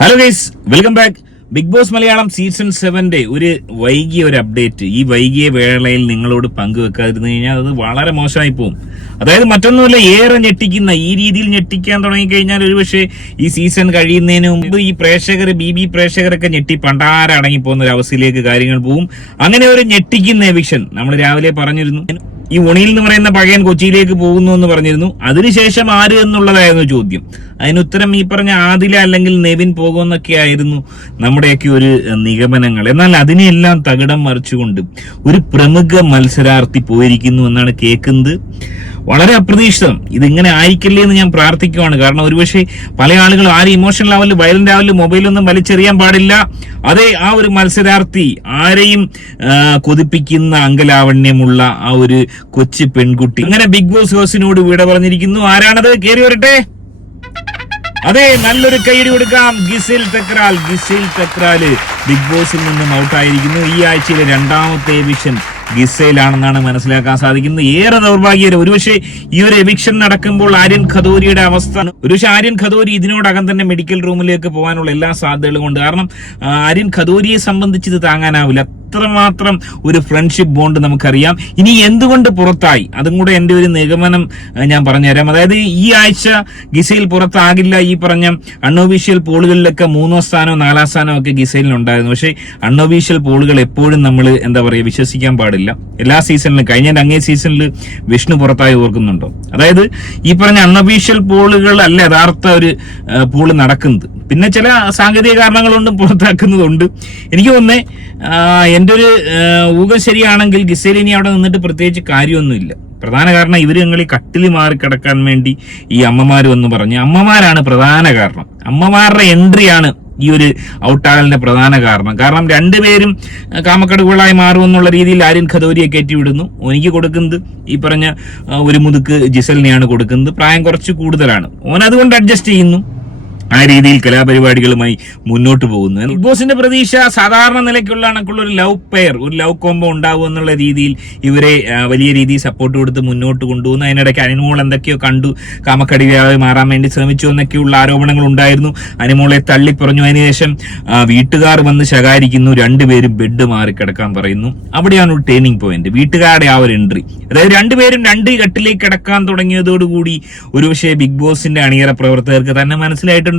Hello guys welcome back Bigg Boss Malayalam season സെവന്റെ ഒരു വൈകിയ ഒരു അപ്ഡേറ്റ് ഈ വൈകിയ വേളയിൽ നിങ്ങളോട് പങ്കുവെക്കാതിരുന്നു കഴിഞ്ഞാൽ അത് വളരെ മോശമായി പോകും അതായത് മറ്റൊന്നുമല്ല ഏറെ ഞെട്ടിക്കുന്ന ഈ രീതിയിൽ ഞെട്ടിക്കാൻ തുടങ്ങിക്കഴിഞ്ഞാൽ ഒരുപക്ഷെ ഈ സീസൺ കഴിയുന്നതിന് മുമ്പ് ഈ പ്രേക്ഷകർ ബി ബി പ്രേക്ഷകരൊക്കെ ഞെട്ടി പണ്ടാരടങ്ങി പോകുന്ന ഒരു അവസ്ഥയിലേക്ക് കാര്യങ്ങൾ പോകും അങ്ങനെ ഒരു ഞെട്ടിക്കുന്ന എവിക്ഷൻ നമ്മൾ രാവിലെ പറഞ്ഞിരുന്നു. ഈ ഉണിയിൽ എന്ന് പറയുന്ന പഴയൻ കൊച്ചിയിലേക്ക് പോകുന്നു എന്ന് പറഞ്ഞിരുന്നു. അതിനുശേഷം ആര് എന്നുള്ളതായിരുന്നു ചോദ്യം. അതിന് ഉത്തരം ഈ പറഞ്ഞ ആദില അല്ലെങ്കിൽ നെവിൻ പോകുമെന്നൊക്കെ ആയിരുന്നു നമ്മുടെയൊക്കെ ഒരു നിഗമനങ്ങൾ. എന്നാൽ അതിനെയെല്ലാം തകിടം മറിച്ചുകൊണ്ട് ഒരു പ്രമുഖ മത്സരാർത്ഥി പോയിരിക്കുന്നു എന്നാണ് കേൾക്കുന്നത്. വളരെ അപ്രതീക്ഷിതം. ഇതിങ്ങനെ ആയിരിക്കില്ലേ എന്ന് ഞാൻ പ്രാർത്ഥിക്കുവാണ്. കാരണം ഒരുപക്ഷെ പല ആളുകളും ആരും ഇമോഷണൽ ലെവലിൽ വയലന്റ് ആവൽ മൊബൈലൊന്നും വലിച്ചെറിയാൻ പാടില്ല. അതേ ആ ഒരു മത്സരാർത്ഥി ആരെയും കൊതിപ്പിക്കുന്ന അങ്കലാവണ്യമുള്ള ആ ഒരു കൊച്ചു പെൺകുട്ടി. ഇങ്ങനെ ബിഗ് ബോസ് ഹോസിനോട് വിട പറഞ്ഞിരിക്കുന്നു. ആരാണത്? കയറി വരട്ടെ. അതെ നല്ലൊരു കൈയടി കൊടുക്കാം. ഗിസിൽ തെക്രാൽ ഗിസിൽ തെക്രാൽ. ബിഗ് ബോസിൽ നിന്നും ഔട്ടായിരിക്കുന്നു ഈ ആഴ്ചയിലെ രണ്ടാമത്തെ എവിക്ഷൻ ഗിസയിലാണെന്നാണ് മനസ്സിലാക്കാൻ സാധിക്കുന്നത്. ഏറെ ദൗർഭാഗ്യകരം. ഒരുപക്ഷെ ഈ ഒരു എവിക്ഷൻ നടക്കുമ്പോൾ ആര്യൻ ഖദൂരിയുടെ അവസ്ഥ ഒരുപക്ഷെ ആര്യൻ ഖദൂരി ഇതിനോടകം തന്നെ മെഡിക്കൽ റൂമിലേക്ക് പോകാനുള്ള എല്ലാ സാധ്യതകളും ഉണ്ട്. കാരണം ആര്യൻ ഖദൂരിയെ സംബന്ധിച്ച് ഇത് താങ്ങാനാവില്ല. അത്രമാത്രം ഒരു ഫ്രണ്ട്ഷിപ്പ് ബോണ്ട് നമുക്കറിയാം. ഇനി എന്തുകൊണ്ട് പുറത്തായി? അതും കൂടെ എന്റെ ഒരു നിഗമനം ഞാൻ പറഞ്ഞുതരാം. അതായത് ഈ ആഴ്ച ഗിസയിൽ പുറത്താകില്ല ഈ പറഞ്ഞ അൺഒഫീഷ്യൽ പോളുകളിലൊക്കെ മൂന്നോ സ്ഥാനോ നാലാം സ്ഥാനോ ഒക്കെ ഗിസയിൽ ഉണ്ടായിരുന്നു പക്ഷേ അൺഒഫീഷ്യൽ പോളുകൾ എപ്പോഴും നമ്മൾ എന്താ പറയുക വിശ്വസിക്കാൻ പാടില്ല. എല്ലാ സീസണിലും കഴിഞ്ഞ അങ്ങേ സീസണിൽ വിഷ്ണു പുറത്തായി ഓർക്കുന്നുണ്ടോ? അതായത് ഈ പറഞ്ഞ അൺഒഫീഷ്യൽ പോളുകൾ അല്ല യഥാർത്ഥ ഒരു പോൾ നടക്കുന്നത്. പിന്നെ ചില സാങ്കേതിക കാരണങ്ങൾ കൊണ്ടും പുറത്താക്കുന്നതുണ്ട്. എനിക്ക് തോന്നുന്നേ ആ, എന്റെ ഒരു ഊഹം ശരിയാണെങ്കിൽ ഗിസേലിനി അവിടെ നിന്നിട്ട് പ്രത്യേകിച്ച് കാര്യമൊന്നുമില്ല. പ്രധാന കാരണം ഇവർ ഞങ്ങൾ ഈ കട്ടിൽ മാറി കിടക്കാൻ വേണ്ടി ഈ അമ്മമാർ വന്ന് പറഞ്ഞു. അമ്മമാരാണ് പ്രധാന കാരണം. അമ്മമാരുടെ എൻട്രിയാണ് ഈ ഒരു ഔട്ടാകലിന്റെ പ്രധാന കാരണം. കാരണം രണ്ടുപേരും കാമക്കടുകളായി മാറുമെന്നുള്ള രീതിയിൽ ആര്യൻ ഖദോരിയെ കയറ്റി വിടുന്നു എനിക്ക് കൊടുക്കുന്നത് ഈ പറഞ്ഞ ഒരു മുതുക്ക് ജിസലിനെയാണ് കൊടുക്കുന്നത്. പ്രായം കുറച്ച് കൂടുതലാണ്. ഓൻ അതുകൊണ്ട് അഡ്ജസ്റ്റ് ചെയ്യുന്നു. ആ രീതിയിൽ കലാപരിപാടികളുമായി മുന്നോട്ട് പോകുന്നു. ബിഗ് ബോസിന്റെ പ്രതീക്ഷ സാധാരണ നിലയ്ക്കുള്ള കണക്കുള്ള ഒരു ലവ് പെയർ ഒരു ലവ് കോംബോ ഉണ്ടാവും എന്നുള്ള രീതിയിൽ ഇവരെ വലിയ രീതിയിൽ സപ്പോർട്ട് കൊടുത്ത് മുന്നോട്ട് കൊണ്ടുപോകുന്നു. അതിനിടയ്ക്ക് അനിമോൾ എന്തൊക്കെയോ കണ്ടു. കാമക്കടിയായി മാറാൻ വേണ്ടി ശ്രമിച്ചു എന്നൊക്കെയുള്ള ആരോപണങ്ങൾ ഉണ്ടായിരുന്നു. അനിമോളെ തള്ളിപ്പറഞ്ഞു അതിനുശേഷം ആ, വീട്ടുകാർ വന്ന് ശകാരിക്കുന്നു. രണ്ടുപേരും ബെഡ് മാറി കിടക്കാൻ പറയുന്നു. അവിടെയാണ് ഒരു ടേണിംഗ് പോയിന്റ് വീട്ടുകാരുടെ ആ ഒരു എൻട്രി അതായത് രണ്ടുപേരും രണ്ട് കട്ടിലേക്ക് കിടക്കാൻ തുടങ്ങിയതോടുകൂടി ഒരുപക്ഷെ ബിഗ് ബോസിന്റെ അണിയറ പ്രവർത്തകർക്ക് തന്നെ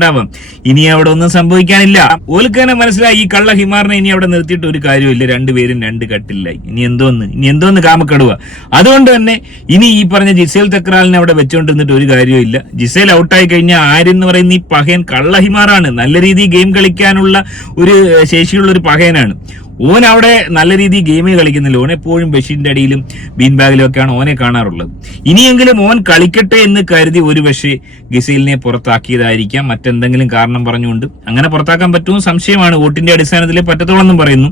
മനസ്സിലായിട്ടുണ്ടാവാം ഇനി അവിടെ ഒന്നും സംഭവിക്കാനില്ല. ഓൽക്ക് തന്നെ മനസ്സിലായി ഈ കള്ള ഹിമാറിനെ ഇനി അവിടെ നിർത്തിയിട്ട് ഒരു കാര്യമില്ല രണ്ടുപേരും രണ്ട് കട്ടില്ല ഇനി എന്തോന്ന്? ഇനി എന്തോന്ന് കാമക്കടുവ? അതുകൊണ്ട് തന്നെ ഇനി ഈ പറഞ്ഞ ജിസേൽ തക്രാലിനെ അവിടെ വെച്ചോണ്ടിരുന്നിട്ട് ഒരു കാര്യമില്ല ജിസേൽ ഔട്ടായി കഴിഞ്ഞാൽ ആരെന്ന് പറയുന്ന ഈ പഹയൻ കള്ള ഹിമാറാണ്. നല്ല രീതിയിൽ ഗെയിം കളിക്കാനുള്ള ഒരു ശേഷിയുള്ള ഒരു പഹയനാണ്. ഓൻ അവിടെ നല്ല രീതിയിൽ ഗെയിം കളിക്കുന്നില്ല. ഓൻ എപ്പോഴും ബഷീറിന്റെ അടിയിലും ബീൻ ബാഗിലും ഒക്കെയാണ് ഓനെ കാണാറുള്ളത്. ഇനിയെങ്കിലും ഓൻ കളിക്കട്ടെ എന്ന് കരുതി ഒരു പക്ഷേ ഗസീലിനെ പുറത്താക്കിയതായിരിക്കാം. മറ്റെന്തെങ്കിലും കാരണം പറഞ്ഞുകൊണ്ട് അങ്ങനെ പുറത്താക്കാൻ പറ്റുമോ സംശയമാണ്. വോട്ടിന്റെ അടിസ്ഥാനത്തിൽ പറ്റത്തോളെന്നും പറയുന്നു.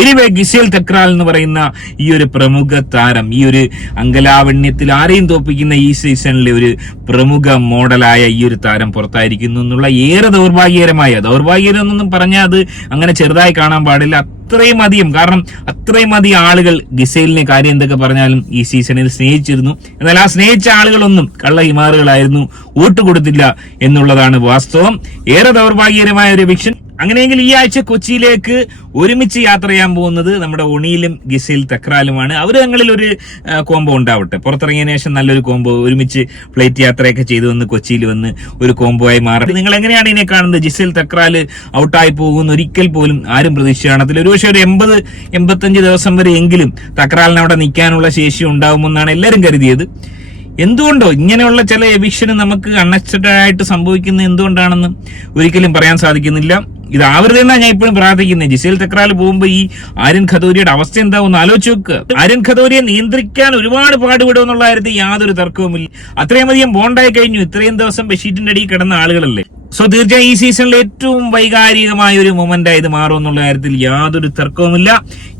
എനിവേ ഗിസേൽ തെക്രാൽ എന്ന് പറയുന്ന ഈ ഒരു പ്രമുഖ താരം ഈ ഒരു അങ്കലാവണ്യത്തിൽ ആരെയും തോപ്പിക്കുന്ന ഈ സീസണിലെ ഒരു പ്രമുഖ മോഡലായ ഈ ഒരു താരം പുറത്തായിരിക്കുന്നു എന്നുള്ള ഏറെ ദൗർഭാഗ്യകരമായ. ദൗർഭാഗ്യകരം എന്നൊന്നും പറഞ്ഞാൽ അത് അങ്ങനെ ചെറുതായി കാണാൻ പാടില്ല. അത്രയും അധികം. കാരണം അത്രയും അധികം ആളുകൾ ഗിസൈലിനെ കാര്യം എന്തൊക്കെ പറഞ്ഞാലും ഈ സീസണിൽ സ്നേഹിച്ചിരുന്നു. എന്നാൽ ആ സ്നേഹിച്ച ആളുകളൊന്നും കള്ള ഹിമാറുകളായിരുന്നു. വോട്ട് കൊടുത്തില്ല എന്നുള്ളതാണ് വാസ്തവം. ഏറെ ദൗർഭാഗ്യകരമായ ഒരു വിക്ഷൻ അങ്ങനെയെങ്കിൽ ഈ ആഴ്ച കൊച്ചിയിലേക്ക് ഒരുമിച്ച് യാത്ര ചെയ്യാൻ പോകുന്നത് നമ്മുടെ ഒണിയിലും ഗിസയിൽ തക്രാലുമാണ്. അവർ തങ്ങളിൽ ഒരു കോംബോ ഉണ്ടാവട്ടെ. പുറത്തിറങ്ങിയതിനു ശേഷം നല്ലൊരു കോംബോ ഒരുമിച്ച് ഫ്ലൈറ്റ് യാത്രയൊക്കെ ചെയ്തു വന്ന് കൊച്ചിയിൽ വന്ന് ഒരു കോംബോ ആയി മാറി. നിങ്ങൾ എങ്ങനെയാണ് ഇതിനെ കാണുന്നത്? ജിസയിൽ തക്രാൽ ഔട്ടായി പോകുന്ന ഒരിക്കൽ പോലും ആരും പ്രതീക്ഷ കാണത്തില്ല ഒരുപക്ഷെ ഒരു എൺപത് എൺപത്തഞ്ച് ദിവസം വരെ എങ്കിലും തക്രാലിന് അവിടെ നിൽക്കാനുള്ള ശേഷി ഉണ്ടാകുമെന്നാണ് എല്ലാവരും കരുതിയത്. എന്തുകൊണ്ടോ ഇങ്ങനെയുള്ള ചില എവിക്ഷന് നമുക്ക് അൺഎക്സ്പെക്റ്റഡ് ആയിട്ട് സംഭവിക്കുന്ന എന്തുകൊണ്ടാണെന്ന് ഒരിക്കലും പറയാൻ സാധിക്കുന്നില്ല. ഇതാവരുതെന്നാണ് ഞാൻ ഇപ്പോഴും പ്രാർത്ഥിക്കുന്നത്. ജിസേൽ തക്രാൽ പോകുമ്പോൾ ഈ ആര്യൻ ഖദോരിയുടെ അവസ്ഥ എന്താവും ആലോചിച്ച് നോക്കുക ആര്യൻ ഖദോരിയെ നിയന്ത്രിക്കാൻ ഒരുപാട് പാടുപെടും എന്നുള്ള കാര്യത്തിൽ യാതൊരു തർക്കവുമില്ല. അത്രയും അധികം ബോണ്ടായി കഴിഞ്ഞു. ഇത്രയും ദിവസം ബെഷീറ്റിന്റെ അടിയിൽ കിടന്ന ആളുകളല്ലേ. സോ തീർച്ചയായും ഈ സീസണിൽ ഏറ്റവും വൈകാരികമായ ഒരു മൊമെന്റ് ആയത് മാറും എന്നുള്ള കാര്യത്തിൽ യാതൊരു തർക്കവുമില്ല.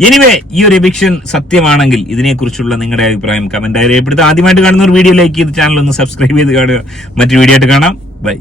എനിവേ ഈ ഒരു എവിക്ഷൻ സത്യമാണെങ്കിൽ ഇതിനെക്കുറിച്ചുള്ള നിങ്ങളുടെ അഭിപ്രായം കമന്റായി രേഖപ്പെടുത്തുക. ആദ്യമായിട്ട് കാണുന്ന ഒരു വീഡിയോ ലൈക്ക് ചെയ്ത് ചാനൽ ഒന്ന് സബ്സ്ക്രൈബ് ചെയ്ത് കാണുക. മറ്റൊരു വീഡിയോ ആയിട്ട് കാണാം. ബൈ